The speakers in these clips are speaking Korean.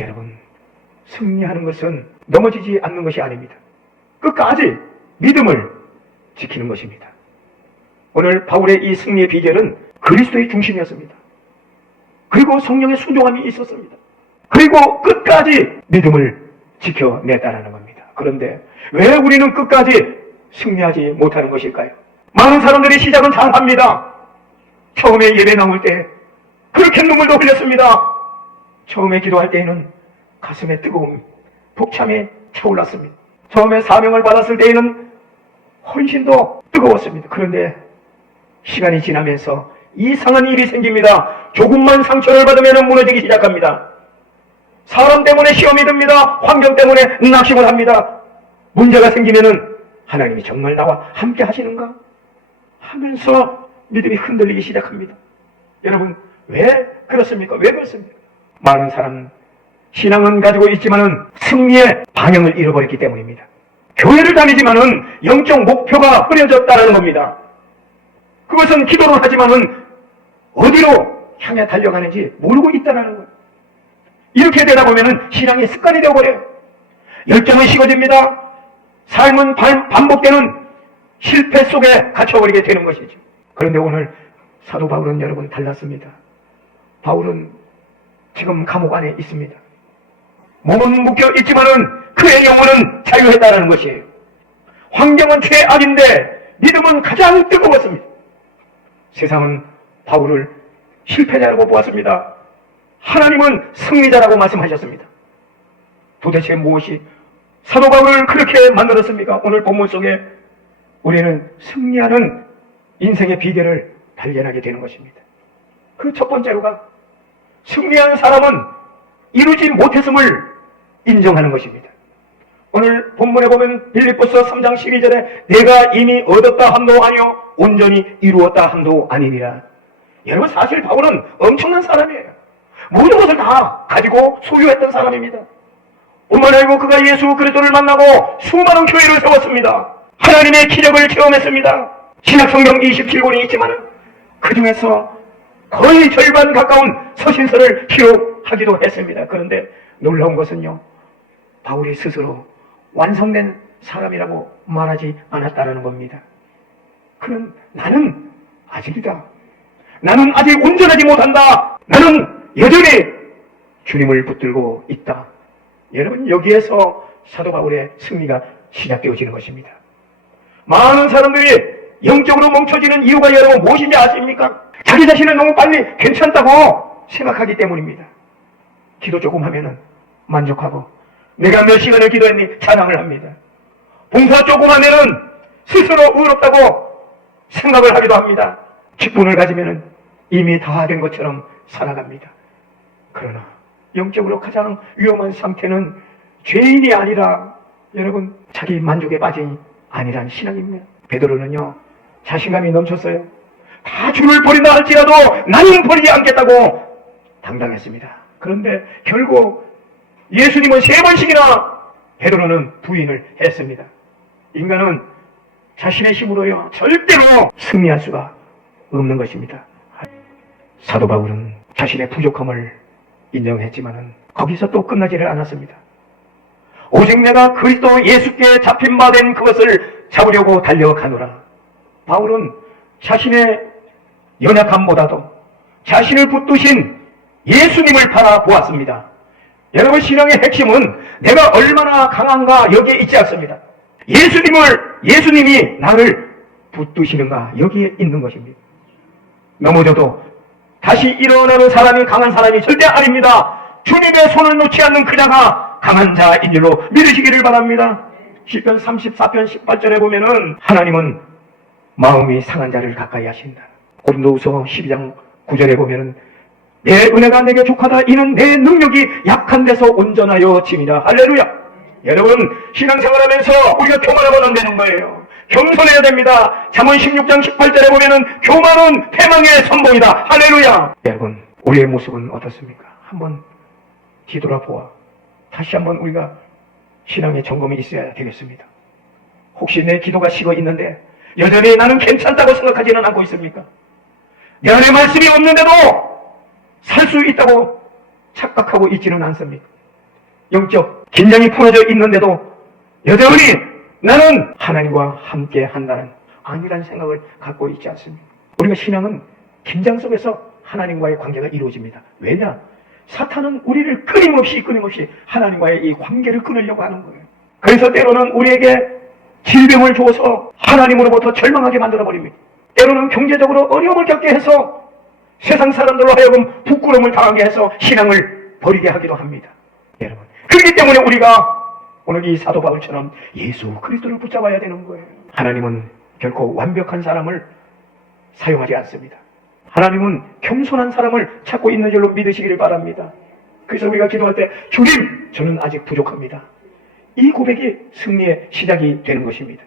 여러분, 승리하는 것은 넘어지지 않는 것이 아닙니다. 끝까지 믿음을 지키는 것입니다. 오늘 바울의 이 승리의 비결은 그리스도의 중심이었습니다. 그리고 성령의 순종함이 있었습니다. 그리고 끝까지 믿음을 지켜냈다는 겁니다. 그런데 왜 우리는 끝까지 승리하지 못하는 것일까요? 많은 사람들이 시작은 잘합니다. 처음에 예배 나올 때 그렇게 눈물도 흘렸습니다. 처음에 기도할 때에는 가슴에 뜨거움, 복참에 차올랐습니다. 처음에 사명을 받았을 때에는 헌신도 뜨거웠습니다. 그런데 시간이 지나면서 이상한 일이 생깁니다. 조금만 상처를 받으면 무너지기 시작합니다. 사람 때문에 시험이 듭니다. 환경 때문에 낙심을 합니다. 문제가 생기면은 하나님이 정말 나와 함께 하시는가? 하면서 믿음이 흔들리기 시작합니다. 여러분, 왜 그렇습니까? 왜 그렇습니까? 많은 사람 신앙은 가지고 있지만은 승리의 방향을 잃어버렸기 때문입니다. 교회를 다니지만은 영적 목표가 흐려졌다는 겁니다. 그것은 기도를 하지만은 어디로 향해 달려가는지 모르고 있다는 거예요. 이렇게 되다 보면은 신앙이 습관이 되어버려요. 열정은 식어집니다. 삶은 반복되는 실패 속에 갇혀버리게 되는 것이죠. 그런데 오늘 사도 바울은 여러분 달랐습니다. 바울은 지금 감옥 안에 있습니다. 몸은 묶여 있지만은 그의 영혼은 자유했다는 것이에요. 환경은 최악인데 믿음은 가장 뜨거웠습니다. 세상은 바울을 실패자라고 보았습니다. 하나님은 승리자라고 말씀하셨습니다. 도대체 무엇이 사도 바울을 그렇게 만들었습니까? 오늘 본문 속에 우리는 승리하는 인생의 비결을 발견하게 되는 것입니다. 그 첫 번째로가 승리한 사람은 이루지 못했음을 인정하는 것입니다. 오늘 본문에 보면 빌립보서 3장 12절에 내가 이미 얻었다 함도 아니요 온전히 이루었다 함도 아니니라. 여러분, 사실 바울은 엄청난 사람이에요. 모든 것을 다 가지고 소유했던 사람입니다. 뿐만 아니고 그가 예수 그리스도를 만나고 수많은 교회를 세웠습니다. 하나님의 기적을 체험했습니다. 신약성경 27권이 있지만 그 중에서 거의 절반 가까운 서신서를 기록하기도 했습니다. 그런데 놀라운 것은요, 바울이 스스로 완성된 사람이라고 말하지 않았다는 겁니다. 그는 나는 아직이다. 나는 아직 온전하지 못한다. 나는 여전히 주님을 붙들고 있다. 여러분, 여기에서 사도 바울의 승리가 시작되어지는 것입니다. 많은 사람들이 영적으로 멈춰지는 이유가 여러분 무엇인지 아십니까? 자기 자신은 너무 빨리 괜찮다고 생각하기 때문입니다. 기도 조금 하면은 만족하고 내가 몇 시간을 기도했니? 자랑을 합니다. 봉사 조금 하면은 스스로 의롭다고 생각을 하기도 합니다. 직분을 가지면은 이미 다 된 것처럼 살아갑니다. 그러나 영적으로 가장 위험한 상태는 죄인이 아니라 여러분 자기 만족에 빠진 아니란 신앙입니다. 베드로는요 자신감이 넘쳤어요. 다 주를 버린다 할지라도 나는 버리지 않겠다고 당당했습니다. 그런데 결국 예수님은 3번씩이나 베드로는 부인을 했습니다. 인간은 자신의 힘으로요 절대로 승리할 수가 없는 것입니다. 사도 바울은 자신의 부족함을 인정했지만은 거기서 또 끝나지를 않았습니다. 오직 내가 그리스도 예수께 잡힌 바 된 그것을 잡으려고 달려가노라. 바울은 자신의 연약함보다도 자신을 붙드신 예수님을 바라보았습니다. 여러분, 신앙의 핵심은 내가 얼마나 강한가 여기에 있지 않습니다. 예수님이 나를 붙드시는가 여기에 있는 것입니다. 넘어져도 다시 일어나는 사람이 강한 사람이 절대 아닙니다. 주님의 손을 놓지 않는 그자가 강한 자인 줄로 믿으시기를 바랍니다. 시편 34편 18절에 보면은 하나님은 마음이 상한 자를 가까이 하신다. 고린도후서 12장 9절에 보면은 내 은혜가 내게 족하다 이는 내 능력이 약한 데서 온전하여 짐이라. 할렐루야. 여러분, 신앙생활하면서 우리가 교만하면 안 되는 거예요. 겸손해야 됩니다. 잠언 16장 18절에 보면은 교만은 패망의 선봉이다. 할렐루야. 여러분, 우리의 모습은 어떻습니까? 한번 뒤돌아보아 다시 한번 우리가 신앙의 점검이 있어야 되겠습니다. 혹시 내 기도가 식어 있는데 여전히 나는 괜찮다고 생각하지는 않고 있습니까? 내 안에 말씀이 없는데도 살 수 있다고 착각하고 있지는 않습니까? 영적 긴장이 풀어져 있는데도 여전히 나는 하나님과 함께 한다는 아니라는 생각을 갖고 있지 않습니다. 우리가 신앙은 긴장 속에서 하나님과의 관계가 이루어집니다. 왜냐? 사탄은 우리를 끊임없이 하나님과의 이 관계를 끊으려고 하는 거예요. 그래서 때로는 우리에게 질병을 주어서 하나님으로부터 절망하게 만들어버립니다. 때로는 경제적으로 어려움을 겪게 해서 세상 사람들로 하여금 부끄러움을 당하게 해서 신앙을 버리게 하기도 합니다. 여러분, 그렇기 때문에 우리가 오늘 이 사도 바울처럼 예수 그리스도를 붙잡아야 되는 거예요. 하나님은 결코 완벽한 사람을 사용하지 않습니다. 하나님은 겸손한 사람을 찾고 있는 줄로 믿으시기를 바랍니다. 그래서 우리가 기도할 때 주님, 저는 아직 부족합니다. 이 고백이 승리의 시작이 되는 것입니다.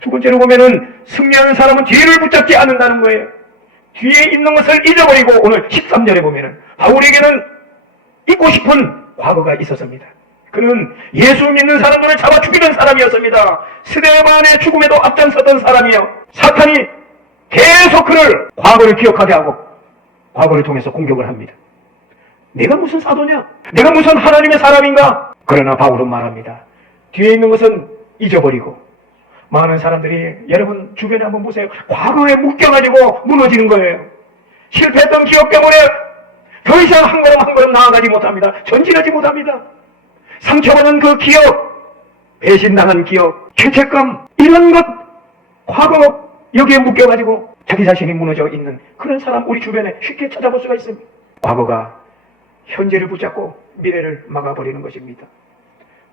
두 번째로 보면은 승리하는 사람은 뒤를 붙잡지 않는다는 거예요. 뒤에 있는 것을 잊어버리고 오늘 13절에 보면은 바울에게는 잊고 싶은 과거가 있었습니다. 그는 예수 믿는 사람들을 잡아 죽이는 사람이었습니다. 스데반의 죽음에도 앞장섰던 사람이요. 사탄이 계속 그를 과거를 기억하게 하고 과거를 통해서 공격을 합니다. 내가 무슨 사도냐? 내가 무슨 하나님의 사람인가? 그러나 바울은 말합니다. 뒤에 있는 것은 잊어버리고 많은 사람들이 여러분 주변에 한번 보세요. 과거에 묶여가지고 무너지는 거예요. 실패했던 기억 때문에 더 이상 한 걸음 나아가지 못합니다. 전진하지 못합니다. 상처받은 그 기억, 배신당한 기억, 죄책감, 이런 것, 과거 여기에 묶여가지고 자기 자신이 무너져 있는 그런 사람 우리 주변에 쉽게 찾아볼 수가 있습니다. 과거가 현재를 붙잡고 미래를 막아버리는 것입니다.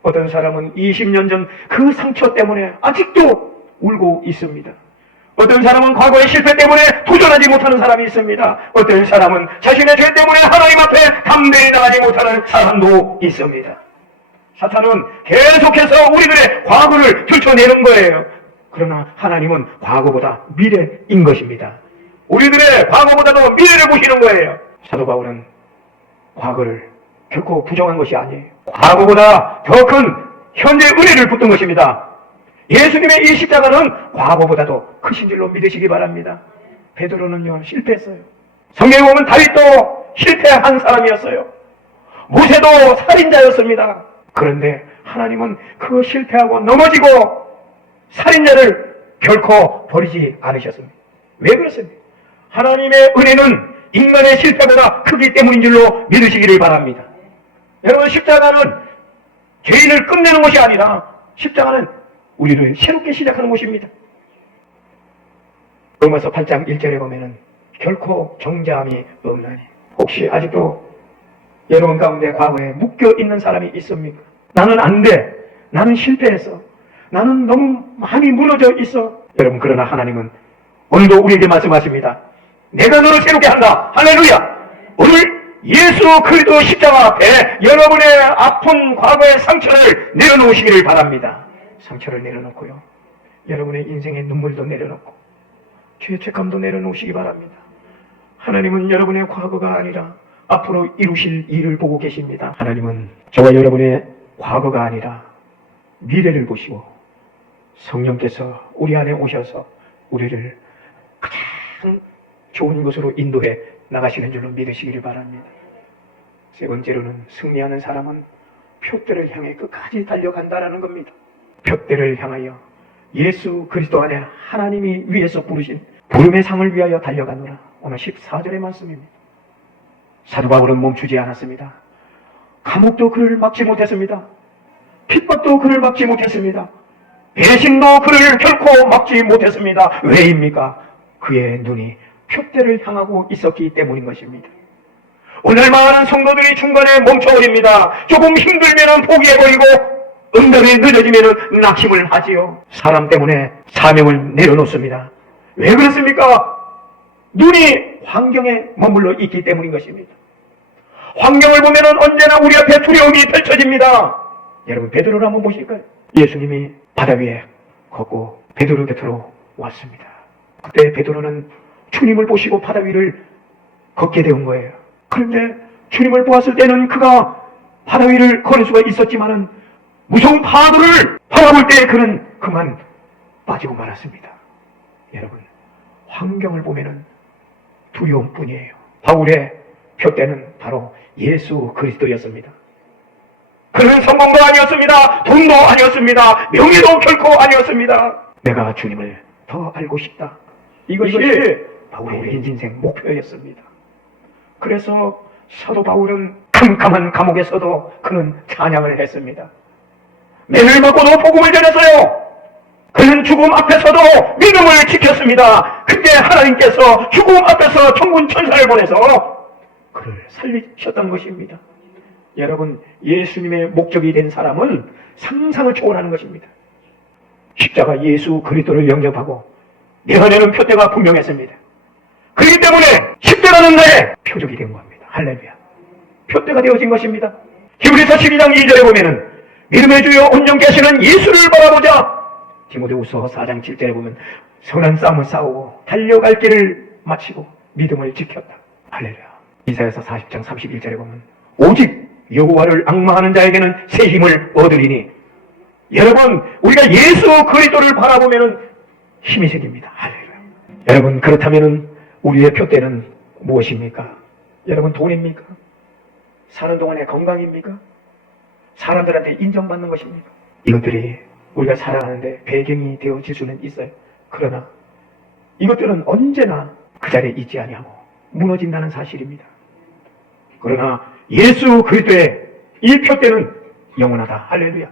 어떤 사람은 20년 전 그 상처 때문에 아직도 울고 있습니다. 어떤 사람은 과거의 실패 때문에 도전하지 못하는 사람이 있습니다. 어떤 사람은 자신의 죄 때문에 하나님 앞에 담대히 나가지 못하는 사람도 있습니다. 사탄은 계속해서 우리들의 과거를 들춰내는 거예요. 그러나 하나님은 과거보다 미래인 것입니다. 우리들의 과거보다도 미래를 보시는 거예요. 사도 바울은 과거를 결코 부정한 것이 아니에요. 과거보다 더 큰 현재 은혜를 붙든 것입니다. 예수님의 이 십자가는 과거보다도 크신 줄로 믿으시기 바랍니다. 베드로는요 실패했어요. 성경에 보면 다윗도 실패한 사람이었어요. 모세도 살인자였습니다. 그런데 하나님은 그 실패하고 넘어지고 살인자를 결코 버리지 않으셨습니다. 왜 그렇습니까? 하나님의 은혜는 인간의 실패보다 크기 때문인 줄로 믿으시기를 바랍니다. 여러분, 십자가는 죄인을 끝내는 것이 아니라 십자가는 우리를 새롭게 시작하는 것입니다. 로마서 8장 1절에 보면은 결코 정죄함이 없나니. 혹시 아직도 여러분 가운데 과거에 묶여있는 사람이 있습니까? 나는 안 돼. 나는 실패했어. 나는 너무 많이 무너져 있어. 여러분, 그러나 하나님은 오늘도 우리에게 말씀하십니다. 내가 너를 새롭게 한다. 할렐루야. 오늘 예수 그리스도 십자가 앞에 여러분의 아픈 과거의 상처를 내려놓으시기를 바랍니다. 상처를 내려놓고요, 여러분의 인생의 눈물도 내려놓고 죄책감도 내려놓으시기 바랍니다. 하나님은 여러분의 과거가 아니라 앞으로 이루실 일을 보고 계십니다. 하나님은 저와 여러분의 과거가 아니라 미래를 보시고 성령께서 우리 안에 오셔서 우리를 가장 좋은 곳으로 인도해 나가시는 줄로 믿으시기를 바랍니다. 세 번째로는 승리하는 사람은 표대를 향해 끝까지 달려간다라는 겁니다. 표대를 향하여 예수 그리스도 안에 하나님이 위에서 부르신 부름의 상을 위하여 달려가노라. 오늘 14절의 말씀입니다. 사도 바울은 멈추지 않았습니다. 감옥도 그를 막지 못했습니다. 핍박도 그를 막지 못했습니다. 배신도 그를 결코 막지 못했습니다. 왜입니까? 그의 눈이 표대를 향하고 있었기 때문인 것입니다. 오늘 많은 성도들이 중간에 멈춰버립니다. 조금 힘들면 포기해버리고 응답이 늦어지면 낙심을 하지요. 사람 때문에 사명을 내려놓습니다. 왜 그렇습니까? 눈이 환경에 머물러 있기 때문인 것입니다. 환경을 보면 언제나 우리 앞에 두려움이 펼쳐집니다. 여러분, 베드로를 한번 보실까요? 예수님이 바다 위에 걷고 베드로 곁으로 왔습니다. 그때 베드로는 주님을 보시고 바다 위를 걷게 되온 거예요. 그런데 주님을 보았을 때는 그가 바다 위를 걸을 수가 있었지만은 무서운 파도를 바라볼 때 그는 그만 빠지고 말았습니다. 여러분, 환경을 보면은 두려움뿐이에요. 바울의 표대는 바로 예수 그리스도였습니다. 그는 성공도 아니었습니다. 돈도 아니었습니다. 명예도 결코 아니었습니다. 내가 주님을 더 알고 싶다. 이것이 바울의 인생 목표였습니다. 그래서 사도 바울은 캄캄한 감옥에서도 그는 찬양을 했습니다. 매를 맞고도 복음을 전했어요. 그는 죽음 앞에서도 믿음을 지켰습니다. 그때 하나님께서 죽음 앞에서 천군 천사를 보내서 그를 살리셨던 것입니다. 여러분, 예수님의 목적이 된 사람은 상상을 초월하는 것입니다. 십자가 예수 그리스도를 영접하고 내 안에는 표대가 분명했습니다. 그렇기 때문에 십자가는 나의 표적이 된 겁니다. 할렐루야. 표대가 되어진 것입니다. 히브리서 12장 2절에 보면은 믿음의 주여 온전케 하시는 예수를 바라보자. 디모데후서 4장 7절에 보면 선한 싸움을 싸우고 달려갈 길을 마치고 믿음을 지켰다. 할렐루야. 이사야서 40장 31절에 보면 오직 여호와를 앙망하는 자에게는 새 힘을 얻으리니. 여러분, 우리가 예수 그리스도를 바라보면 힘이 생깁니다. 할렐루야. 여러분, 그렇다면 우리의 표대는 무엇입니까? 여러분, 돈입니까? 사는 동안의 건강입니까? 사람들한테 인정받는 것입니까? 이것들이 우리가 살아가는데 배경이 되어질 수는 있어요. 그러나 이것들은 언제나 그 자리에 있지 아니하고 무너진다는 사실입니다. 그러나 예수 그리스도의 이 표대는 영원하다. 할렐루야.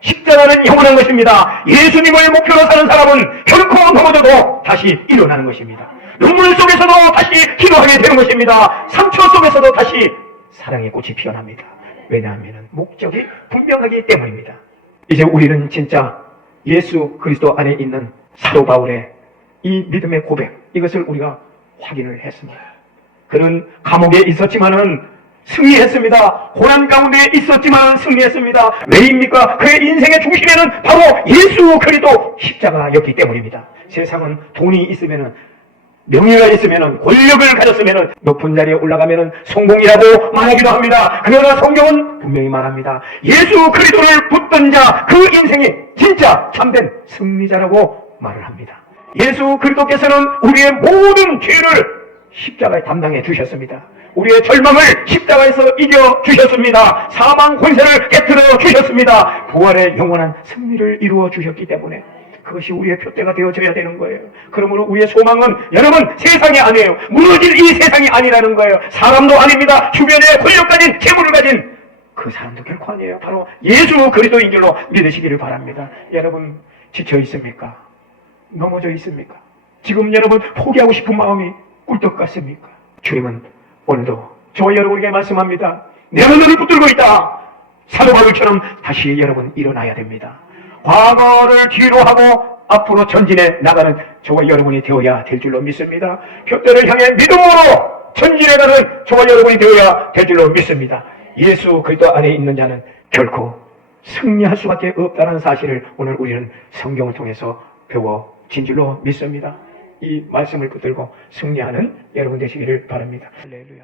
십자가는 영원한 것입니다. 예수님을 목표로 사는 사람은 결코 넘어져도 다시 일어나는 것입니다. 눈물 속에서도 다시 기도하게 되는 것입니다. 상처 속에서도 다시 사랑의 꽃이 피어납니다. 왜냐하면 목적이 분명하기 때문입니다. 이제 우리는 진짜 예수 그리스도 안에 있는 사도 바울의 이 믿음의 고백, 이것을 우리가 확인을 했습니다. 그는 감옥에 있었지만은 승리했습니다. 고난 가운데 있었지만 승리했습니다. 왜입니까? 그의 인생의 중심에는 바로 예수 그리스도 십자가였기 때문입니다. 세상은 돈이 있으면은, 명예가 있으면은, 권력을 가졌으면은, 높은 자리에 올라가면은 성공이라고 말하기도 합니다. 그러나 성경은 분명히 말합니다. 예수 그리스도를 붙든 자, 그 인생이 진짜 참된 승리자라고 말을 합니다. 예수 그리스도께서는 우리의 모든 죄를 십자가에 담당해 주셨습니다. 우리의 절망을 십자가에서 이겨 주셨습니다. 사망 권세를 깨트려 주셨습니다. 부활의 영원한 승리를 이루어 주셨기 때문에 그것이 우리의 표대가 되어져야 되는 거예요. 그러므로 우리의 소망은 여러분 세상이 아니에요. 무너질 이 세상이 아니라는 거예요. 사람도 아닙니다. 주변에 권력 가진 재물을 가진 그 사람도 결코 아니에요. 바로 예수 그리스도인 줄로 믿으시기를 바랍니다. 여러분 지쳐 있습니까? 넘어져 있습니까? 지금 여러분 포기하고 싶은 마음이 꿀떡 같습니까? 주님은 오늘도 저와 여러분에게 말씀합니다. 내가 너를 붙들고 있다. 사도 바울처럼 다시 여러분 일어나야 됩니다. 과거를 뒤로 하고 앞으로 전진해 나가는 저와 여러분이 되어야 될 줄로 믿습니다. 표대를 향해 믿음으로 전진해가는 저와 여러분이 되어야 될 줄로 믿습니다. 예수 그리스도 안에 있는 자는 결코 승리할 수밖에 없다는 사실을 오늘 우리는 성경을 통해서 배워진 줄로 믿습니다. 이 말씀을 붙들고 승리하는 여러분 되시기를 바랍니다. 할렐루야.